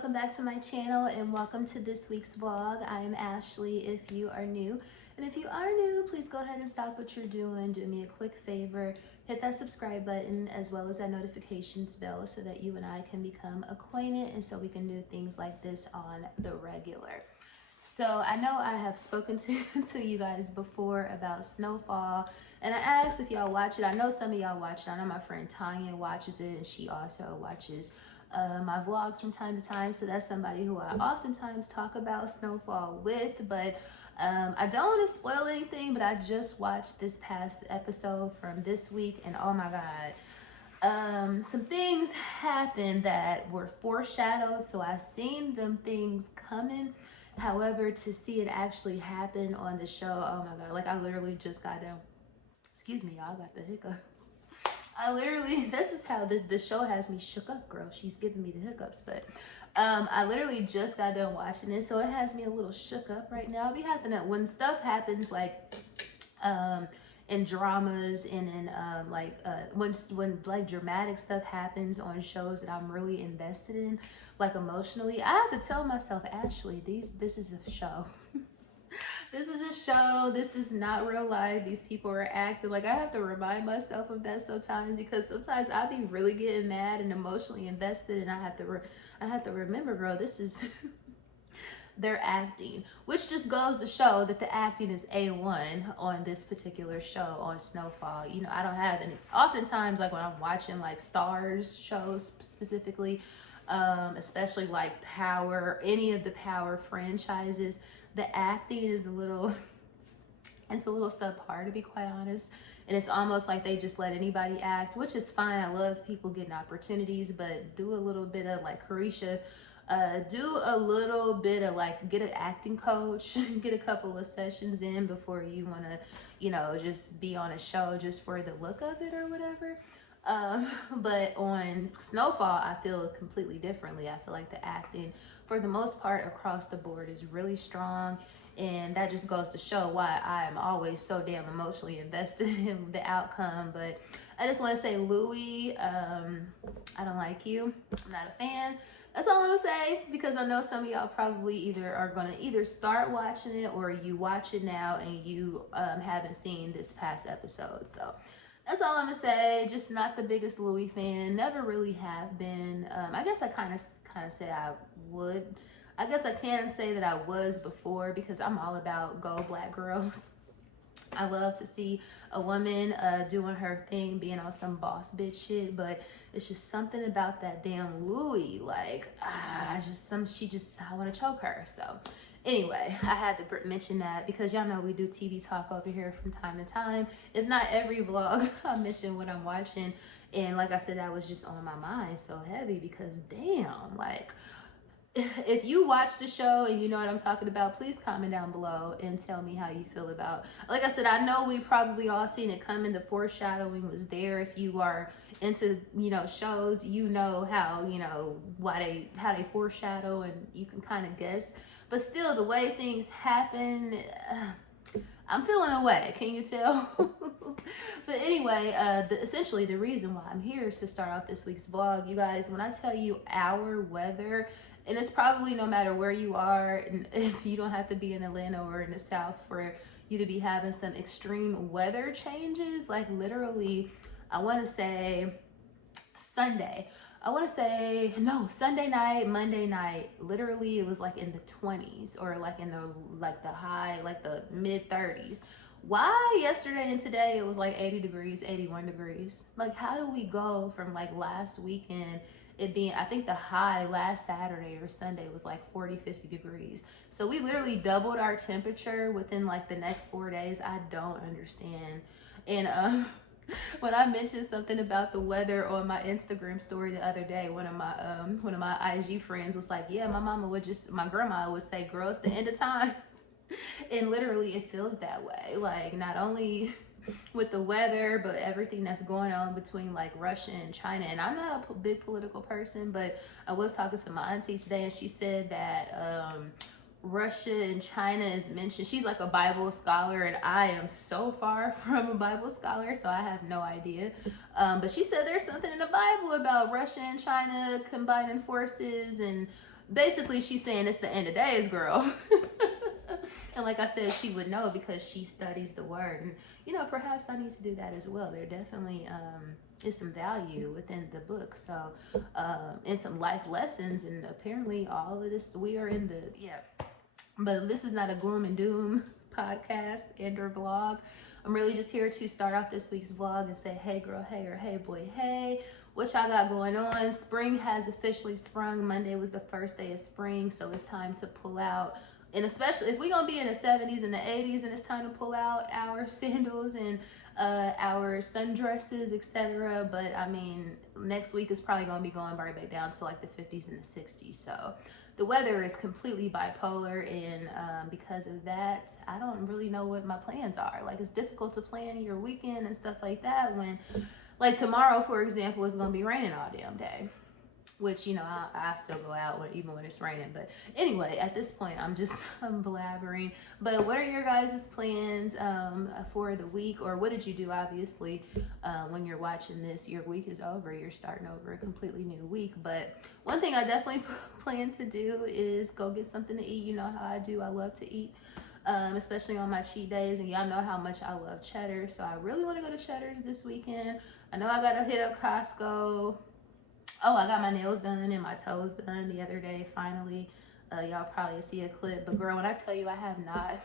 welcome back to my channel and welcome to this week's vlog. I am Ashley if you are new. And if you are new, please go ahead and stop what you're doing. Do me a quick favor. Hit that subscribe button as well as that notifications bell so that you and I can become acquainted and so we can do things like this on the regular. So I know I have spoken to you guys before about Snowfall, and I asked if y'all watch it. I know some of y'all watch it. I know my friend Tanya watches it, and she also watches my vlogs from time to time. So that's somebody who I oftentimes talk about Snowfall with, but I don't want to spoil anything, but I just watched this past episode from this week, and oh my God. Some things happened that were foreshadowed, so I seen them things coming. However, to see it actually happen on the show, oh my God, like I literally just got down. Excuse me, y'all, got the hiccups. This is how the show has me shook up, girl. She's giving me the hiccups, but I literally just got done watching it, so it has me a little shook up right now. We have to know when stuff happens like in dramas and in when like dramatic stuff happens on shows that I'm really invested in, like emotionally, I have to tell myself, Ashley, this is a show. This is a show. This is not real life. These people are acting. Like I have to remind myself of that sometimes, because sometimes I be really getting mad and emotionally invested, and I have to remember, bro, this is they're acting, which just goes to show that the acting is A1 on this particular show on Snowfall. You know, I don't have any, oftentimes like when I'm watching like Stars shows specifically, especially like Power, any of the Power franchises, the acting is it's a little subpar, to be quite honest. And it's almost like they just let anybody act, which is fine. I love people getting opportunities, but do a little bit of like Carisha, do a little bit of like, get an acting coach, get a couple of sessions in before you want to, you know, just be on a show just for the look of it or whatever. But on Snowfall, I feel completely differently. I feel like the acting, for the most part, across the board is really strong. And that just goes to show why I am always so damn emotionally invested in the outcome. But I just want to say, Louie, I don't like you. I'm not a fan. That's all I'm gonna say, because I know some of y'all probably either are gonna either start watching it or you watch it now and you haven't seen this past episode. So that's all I'm gonna say. Just not the biggest Louie fan. Never really have been. I guess I kind of say I would. I guess I can say that I was before, because I'm all about go black girls. I love to see a woman doing her thing, being on some boss bitch shit, but it's just something about that damn Louie. Like, I want to choke her. So anyway, I had to mention that because y'all know we do TV talk over here from time to time. If not every vlog, I mention what I'm watching. And like I said, that was just on my mind so heavy because damn, like, if you watch the show and you know what I'm talking about, please comment down below and tell me how you feel about. Like I said, I know we probably all seen it coming. The foreshadowing was there. If you are into, you know, shows, you know how, you know, how they foreshadow, and you can kind of guess. But still, the way things happen, I'm feeling away. Can you tell? But anyway, essentially the reason why I'm here is to start off this week's vlog. You guys, when I tell you our weather, and it's probably no matter where you are, and if you don't have to be in Atlanta or in the South for you to be having some extreme weather changes, like literally, I want to say Sunday. Sunday night, Monday night, literally it was like in the 20s or like in the high, like the mid 30s. Why yesterday and today it was like 80 degrees, 81 degrees? Like, how do we go from like last weekend, it being, I think the high last Saturday or Sunday was like 40, 50 degrees. So we literally doubled our temperature within like the next 4 days. I don't understand. And when I mentioned something about the weather on my Instagram story the other day, one of my IG friends was like, yeah, my grandma would say, girl, it's the end of times. And literally it feels that way. Like, not only with the weather, but everything that's going on between like Russia and China. And I'm not a big political person, but I was talking to my auntie today, and she said that Russia and China is mentioned. She's like a Bible scholar, and I am so far from a Bible scholar, so I have no idea. But she said there's something in the Bible about Russia and China combining forces, and basically she's saying it's the end of days, girl. And like I said, she would know because she studies the word. And, you know, perhaps I need to do that as well. There definitely is some value within the book. So, and some life lessons. And apparently all of this, we are in the, But this is not a gloom and doom podcast and or vlog. I'm really just here to start off this week's vlog and say, hey girl, hey, or hey boy, hey. What y'all got going on? Spring has officially sprung. Monday was the first day of spring, so it's time to pull out. And especially if we're gonna be in the 70s and the 80s, and it's time to pull out our sandals and our sundresses, etc. But I mean, next week is probably gonna be going right back down to like the 50s and the 60s. So the weather is completely bipolar, and because of that, I don't really know what my plans are. Like, it's difficult to plan your weekend and stuff like that when, like, tomorrow, for example, is gonna be raining all damn day. Which, you know, I still go out even when it's raining. But anyway, at this point, I'm blabbering. But what are your guys' plans for the week? Or what did you do, obviously, when you're watching this? Your week is over. You're starting over a completely new week. But one thing I definitely plan to do is go get something to eat. You know how I do. I love to eat, especially on my cheat days. And y'all know how much I love Cheddar. So I really want to go to Cheddar's this weekend. I know I got to hit up Costco. Oh, I got my nails done and my toes done the other day, finally. Y'all probably see a clip. But girl, when I tell you I have not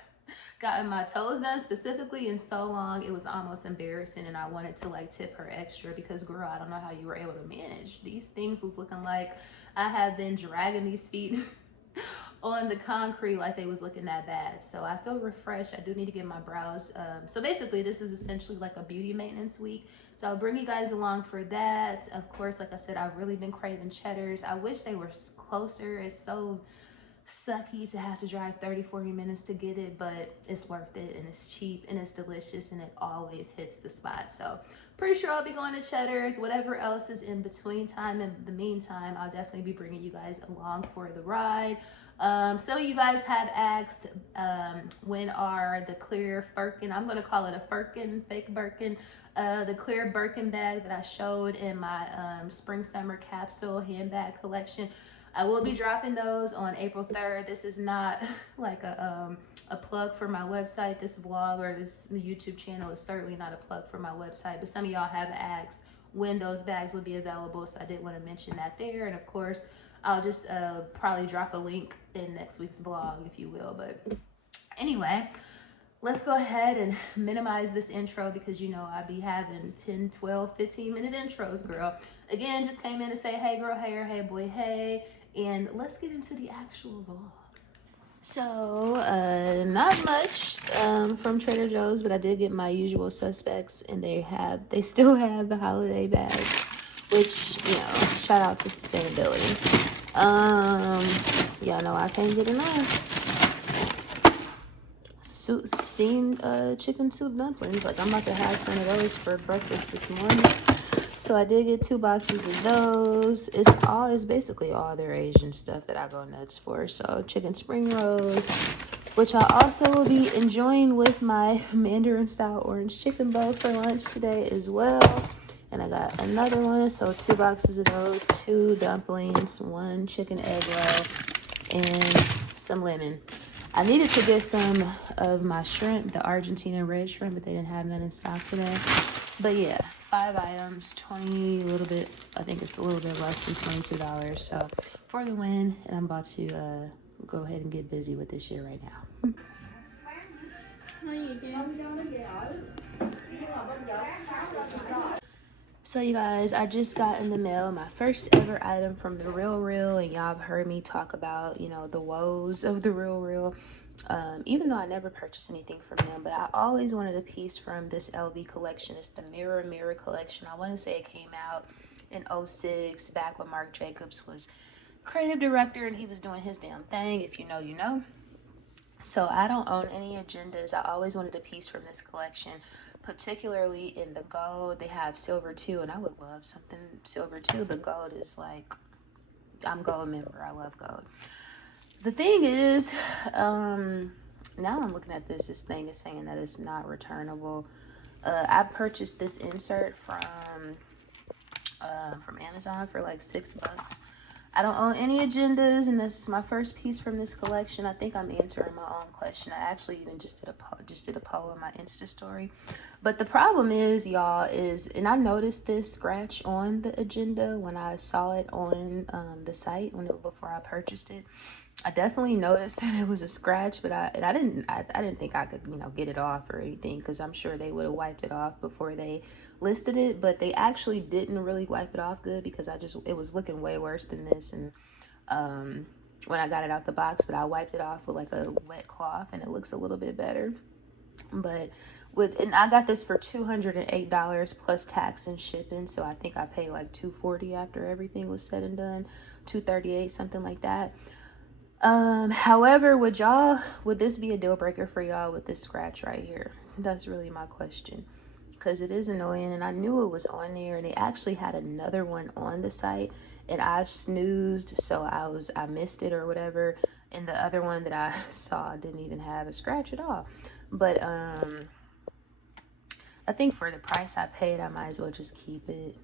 gotten my toes done specifically in so long, it was almost embarrassing. And I wanted to like tip her extra because, girl, I don't know how you were able to manage. These things was looking like I have been dragging these feet on the concrete like they was looking that bad. So I feel refreshed. I do need to get my brows. So basically, this is essentially like a beauty maintenance week. So I'll bring you guys along for that. Of course, like I said, I've really been craving Cheddars. I wish they were closer. It's so sucky to have to drive 30-40 minutes to get it, but it's worth it, and it's cheap, and it's delicious, and it always hits the spot. So pretty sure I'll be going to Cheddar's. Whatever else is in between time, in the meantime, I'll definitely be bringing you guys along for the ride. Some of you guys have asked when are the clear Firkin, I'm going to call it a Firkin, fake Birkin, the clear Birkin bag that I showed in my spring summer capsule handbag collection. I will be dropping those on April 3rd. This is not like a plug for my website. This vlog or this YouTube channel is certainly not a plug for my website, but some of y'all have asked when those bags will be available, so I did want to mention that there. And of course, I'll just probably drop a link in next week's vlog, if you will. But anyway, let's go ahead and minimize this intro because, you know, I be having 10, 12, 15-minute intros, girl. Again, just came in to say, hey, girl, hey, or hey, boy, hey. And let's get into the actual vlog. So, not much from Trader Joe's, but I did get my usual suspects, and they still have the holiday bags, which, you know, shout out to sustainability. Y'all know I can't get enough. Steamed chicken soup dumplings. Like, I'm about to have some of those for breakfast this morning. So I did get 2 boxes of those. It's basically all their Asian stuff that I go nuts for. So chicken spring rolls, which I also will be enjoying with my Mandarin style orange chicken bowl for lunch today as well. And I got another one, so 2 boxes of those, 2 dumplings, 1 chicken egg roll, and some lemon. I needed to get some of my shrimp, the Argentina red shrimp, but they didn't have none in stock today. But yeah, 5 items, I think it's a little bit less than $22. So for the win, and I'm about to go ahead and get busy with this shit right now. So you guys, I just got in the mail my first ever item from The Real Real, and y'all have heard me talk about, you know, the woes of The Real Real. Even though I never purchased anything from them, but I always wanted a piece from this LV collection. It's the Mirror collection. I want to say it came out in 06, back when Marc Jacobs was creative director and he was doing his damn thing. If you know, you know. So I don't own any agendas. I always wanted a piece from this collection, particularly in the gold. They have silver too, and I would love something silver too, but gold is like, I'm gold member. I love gold. The thing is, now I'm looking at this thing is saying that it's not returnable. I purchased this insert from Amazon for like $6. I don't own any agendas, and this is my first piece from this collection. I think I'm answering my own question. I actually even just did a poll on my Insta story. But the problem is, y'all, and I noticed this scratch on the agenda when I saw it on the site before I purchased it. I definitely noticed that it was a scratch, but I didn't think I could, get it off or anything, because I'm sure they would have wiped it off before they listed it. But they actually didn't really wipe it off good, because it was looking way worse than this. And when I got it out the box, but I wiped it off with like a wet cloth, and it looks a little bit better. But and I got this for $208 plus tax and shipping, so I think I paid like $240 after everything was said and done, $238, something like that. However, would this be a deal breaker for y'all with this scratch right here? That's really my question, because it is annoying, and I knew it was on there, and they actually had another one on the site, and I snoozed, so I missed it or whatever, and the other one that I saw didn't even have a scratch at all. But I think for the price I paid, I might as well just keep it.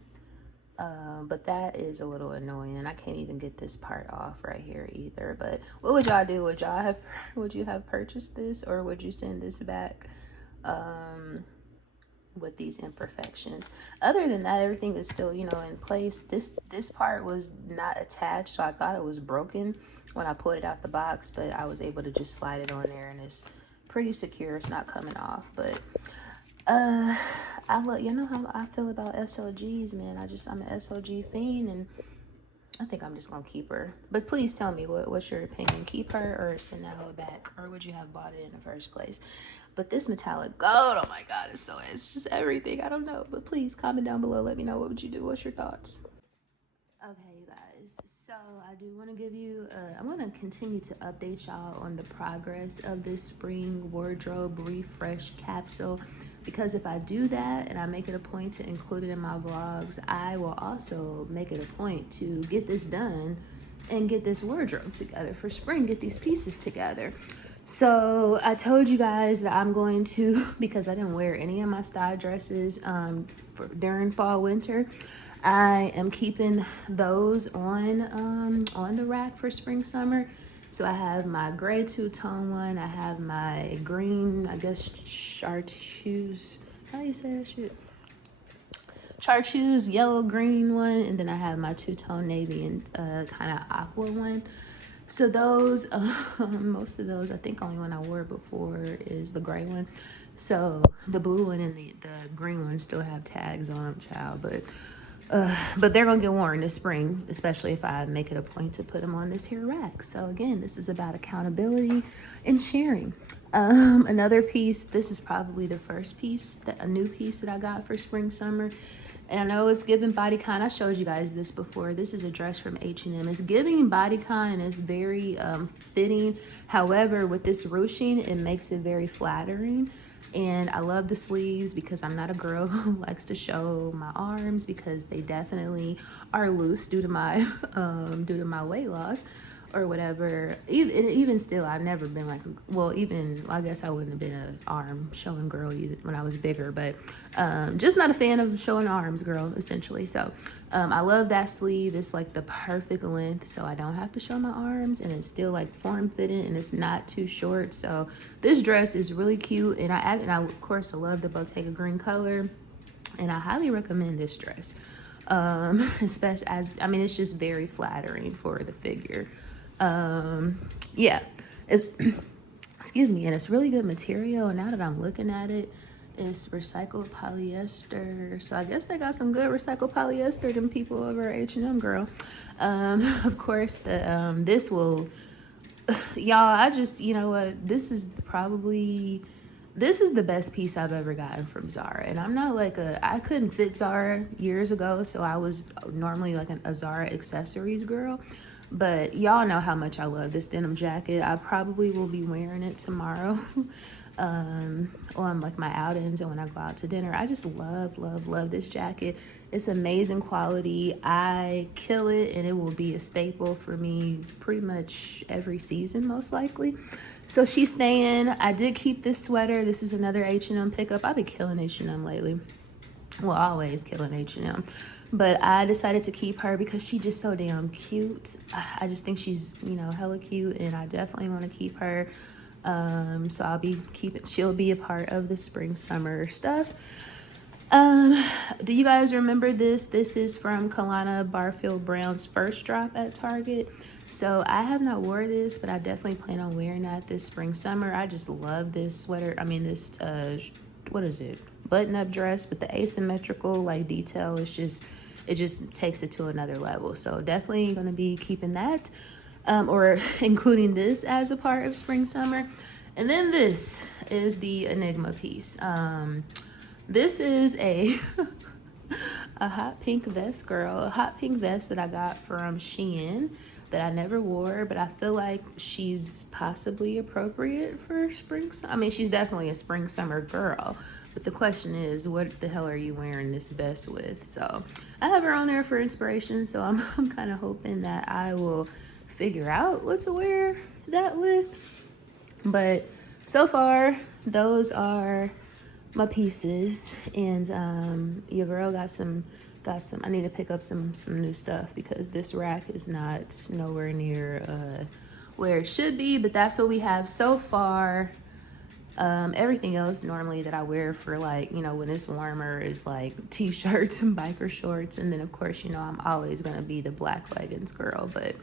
But that is a little annoying, and I can't even get this part off right here either. But what would y'all do? Would you have purchased this, or would you send this back with these imperfections? Other than that, everything is still, in place. This part was not attached, so I thought it was broken when I pulled it out the box, but I was able to just slide it on there, and it's pretty secure. It's not coming off. But you know how I feel about SOGs, man. I'm an SOG fiend, and I think I'm just gonna keep her. But please tell me, what's your opinion? Keep her or send that hoe back, or would you have bought it in the first place? But this metallic gold, oh my god, it's just everything. I don't know, but please comment down below. Let me know, what would you do? What's your thoughts? Okay, you guys, so I do want to give you I'm going to continue to update y'all on the progress of this spring wardrobe refresh capsule, because if I do that and I make it a point to include it in my vlogs, I will also make it a point to get this done and get this wardrobe together for spring, get these pieces together. So I told you guys that I'm going to, because I didn't wear any of my style dresses during fall winter, I am keeping those on the rack for spring summer. So I have my gray two-tone one, I have my green, I guess chartreuse, how do you say that shit? Chartreuse yellow green one, and then I have my two-tone navy and kind of aqua one. So those, most of those, I think only one I wore before is the gray one. So the blue one and the green one still have tags on them, child, but they're gonna get worn this spring, especially if I make it a point to put them on this here rack. So again, this is about accountability and sharing. Another piece, this is probably the first piece, a new piece that I got for spring summer. And I know it's giving bodycon. I showed you guys this before. This is a dress from H&M. It's giving bodycon, and it's very fitting. However, with this ruching, it makes it very flattering. And I love the sleeves, because I'm not a girl who likes to show my arms, because they definitely are loose due to my weight loss or whatever. Even still, I've never been like, well, even I guess I wouldn't have been an arm showing girl when I was bigger, but just not a fan of showing arms girl, essentially. So I love that sleeve. It's like the perfect length, so I don't have to show my arms, and it's still like form fitting, and it's not too short. So this dress is really cute, and I of course I love the Bottega green color, and I highly recommend this dress. Especially it's just very flattering for the figure. Yeah, excuse me, and it's really good material. And now that I'm looking at it, it's recycled polyester. So I guess they got some good recycled polyester, them people over at H&M, girl. Of course, this will, y'all, you know what, this is the best piece I've ever gotten from Zara. And I'm not like I couldn't fit Zara years ago, so I was normally like a Zara accessories girl. But y'all know how much I love this denim jacket. I probably will be wearing it tomorrow on like my outings and when I go out to dinner. I just love this jacket. It's amazing quality. I kill it, and it will be a staple for me pretty much every season, most likely. So she's staying. I did keep this sweater. This is another H&M pickup. I've been killing H&M lately. Well, always killing H&M. but I decided to keep her because she's just so damn cute. I just think she's, you know, hella cute, and I definitely want to keep her. So she'll be a part of the spring summer stuff. Do you guys remember this? This is from Kalana Barfield Brown's first drop at Target. So I have not wore this, but I definitely plan on wearing that this spring summer. I just love this sweater. I mean, this what is it, button-up dress, but the asymmetrical like detail is just, it just takes it to another level. So definitely gonna be keeping that, or including this as a part of spring summer. And then this is the Enigma piece. This is a a hot pink vest, girl. A hot pink vest that I got from Shein that I never wore, but I feel like she's possibly appropriate for spring. I mean, she's definitely a spring summer girl, but the question is, what the hell are you wearing this vest with? So I have her on there for inspiration, so I'm kind of hoping that I will figure out what to wear that with. But so far, those are my pieces, and your girl got some, I need to pick up some new stuff because this rack is not nowhere near where it should be, but that's what we have so far. Everything else normally that I wear for, like, you know, when it's warmer is like t-shirts and biker shorts, and then of course, you know, I'm always gonna be the black leggings girl. But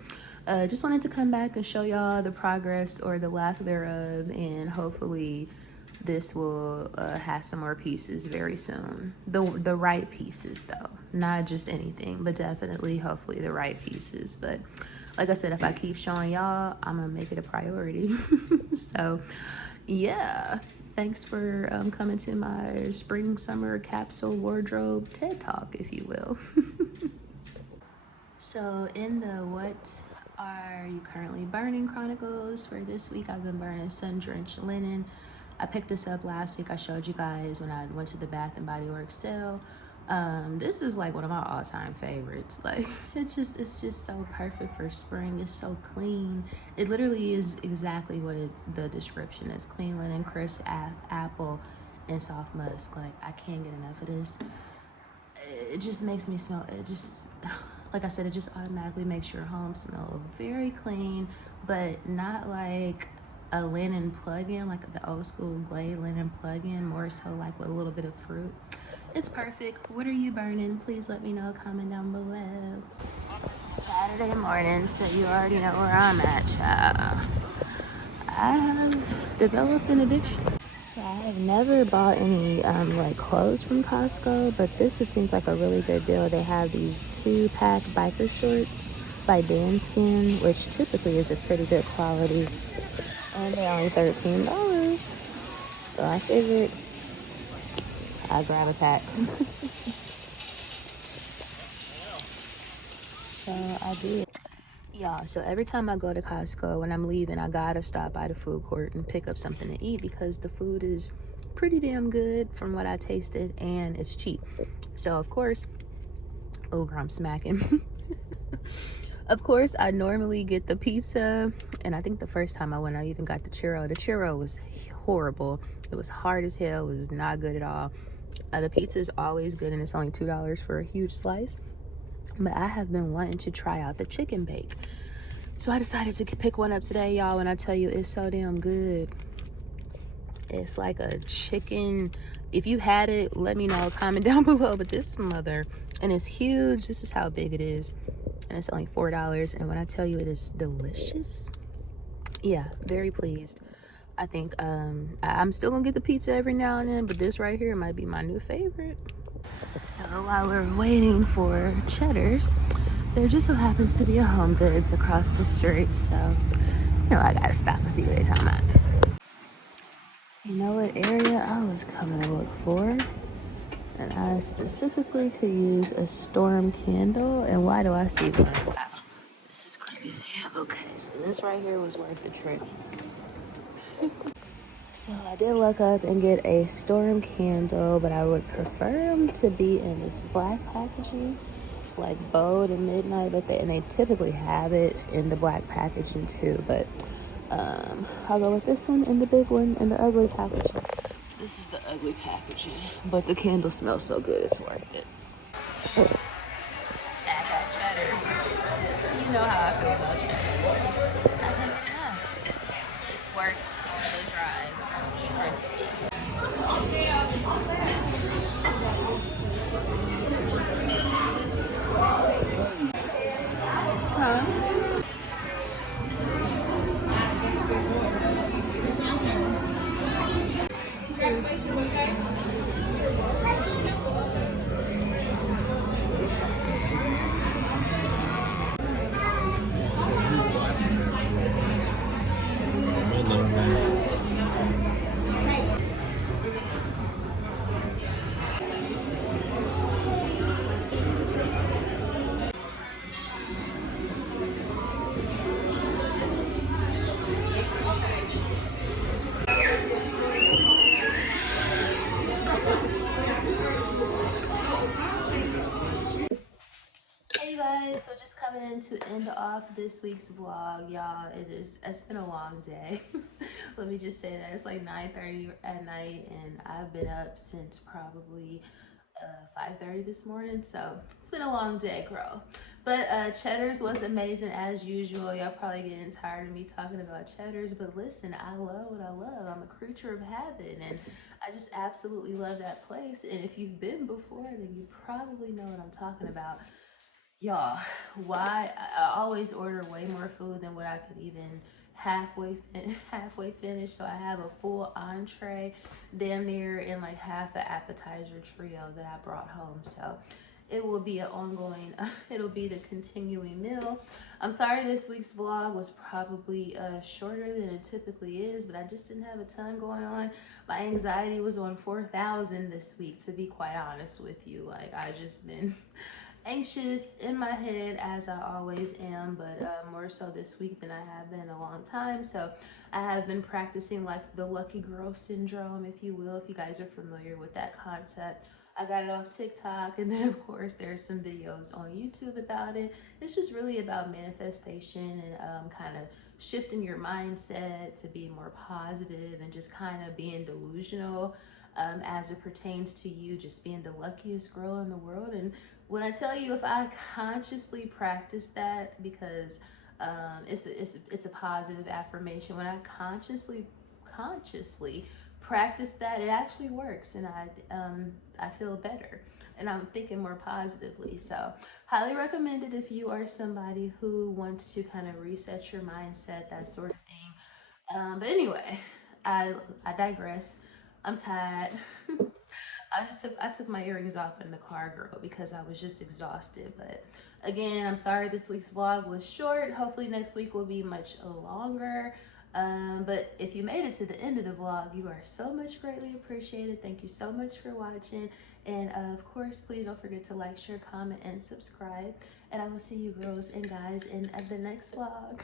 just wanted to come back and show y'all the progress or the lack thereof, and hopefully this will have some more pieces very soon. The right pieces though, not just anything, but definitely hopefully the right pieces. But like I said, if I keep showing y'all, I'm gonna make it a priority. So yeah, thanks for coming to my spring summer capsule wardrobe TED Talk, if you will. So in the what are you currently burning Chronicles for this week, I've been burning sun-drenched linen. I picked this up last week. I showed you guys when I went to the Bath and Body Works sale. This is like one of my all-time favorites. Like, it's just so perfect for spring. It's so clean. It literally is exactly what the description is: clean linen, crisp apple, and soft musk. Like, I can't get enough of this. It just makes me smell, it just, like I said, it just automatically makes your home smell very clean, but not like a linen plug-in, like the old school Glade linen plug-in, more so like with a little bit of fruit. It's perfect. What are you burning? Please let me know, comment down below. Saturday morning, so you already know where I'm at, child. I have developed an addiction. So I have never bought any like clothes from Costco, but this just seems like a really good deal. They have these 2-pack biker shorts by Danskin, which typically is a pretty good quality. And they're only $13. So I figured I'd grab a pack. So I did. Y'all, so every time I go to Costco, when I'm leaving, I gotta stop by the food court and pick up something to eat because the food is pretty damn good from what I tasted, and it's cheap. So of course, oh girl, I'm smacking. Of course, I normally get the pizza, and I think the first time I went, I even got the churro. The churro was horrible. It was hard as hell. It was not good at all. The pizza is always good, and it's only $2 for a huge slice. But I have been wanting to try out the chicken bake. So I decided to pick one up today, y'all. When I tell you, it's so damn good. It's like a chicken. If you had it, let me know, comment down below. But this mother, and it's huge. This is how big it is. And it's only $4. And when I tell you it is delicious, yeah, very pleased. I think I'm still gonna get the pizza every now and then, but this right here might be my new favorite. So while we're waiting for Cheddar's, there just so happens to be a Home Goods across the street. So, you know, I gotta stop and see what they're talking about. You know what area I was coming to look for? And I specifically could use a storm candle. And why do I see one? Wow, this is crazy. Okay, so this right here was worth the trip. So I did look up and get a storm candle, but I would prefer them to be in this black packaging, like Bold and Midnight, but they typically have it in the black packaging too. But I'll go with this one and the big one and the ugly packaging. This is the ugly packaging, but the candle smells so good, it's worth it. you know how I feel about Cheddars. I can't get enough. It's worth the drive. Trust me. Huh? Hey guys, so just coming in to end off this week's vlog, y'all. It's been a long day. Let me just say that it's like 9:30 at night and I've been up since probably 5:30 this morning, so it's been a long day, girl. But Cheddar's was amazing as usual. Y'all probably getting tired of me talking about Cheddar's, but listen, I love what I love. I'm a creature of habit and I just absolutely love that place. And if you've been before, then you probably know what I'm talking about. Y'all, why I always order way more food than what I could even halfway finish. So I have a full entree, damn near, and like half an appetizer trio that I brought home. So it will be an ongoing, it'll be the continuing meal. I'm sorry this week's vlog was probably shorter than it typically is, but I just didn't have a ton going on. My anxiety was on 4,000 this week, to be quite honest with you. Like, I just been anxious in my head, as I always am, but more so this week than I have been in a long time. So I have been practicing like the lucky girl syndrome, if you will, if you guys are familiar with that concept. I got it off TikTok, and then of course there's some videos on YouTube about it. It's just really about manifestation and kind of shifting your mindset to be more positive and just kind of being delusional as it pertains to you just being the luckiest girl in the world. And when I tell you, if I consciously practice that, because it's a positive affirmation, when I consciously practice that, it actually works, and I feel better, and I'm thinking more positively. So highly recommend it if you are somebody who wants to kind of reset your mindset, that sort of thing. But anyway, I digress. I'm tired. I took my earrings off in the car, girl, because I was just exhausted. But again, I'm sorry this week's vlog was short. Hopefully next week will be much longer. But if you made it to the end of the vlog, you are so much greatly appreciated. Thank you so much for watching. And of course, please don't forget to like, share, comment, and subscribe. And I will see you girls and guys in the next vlog.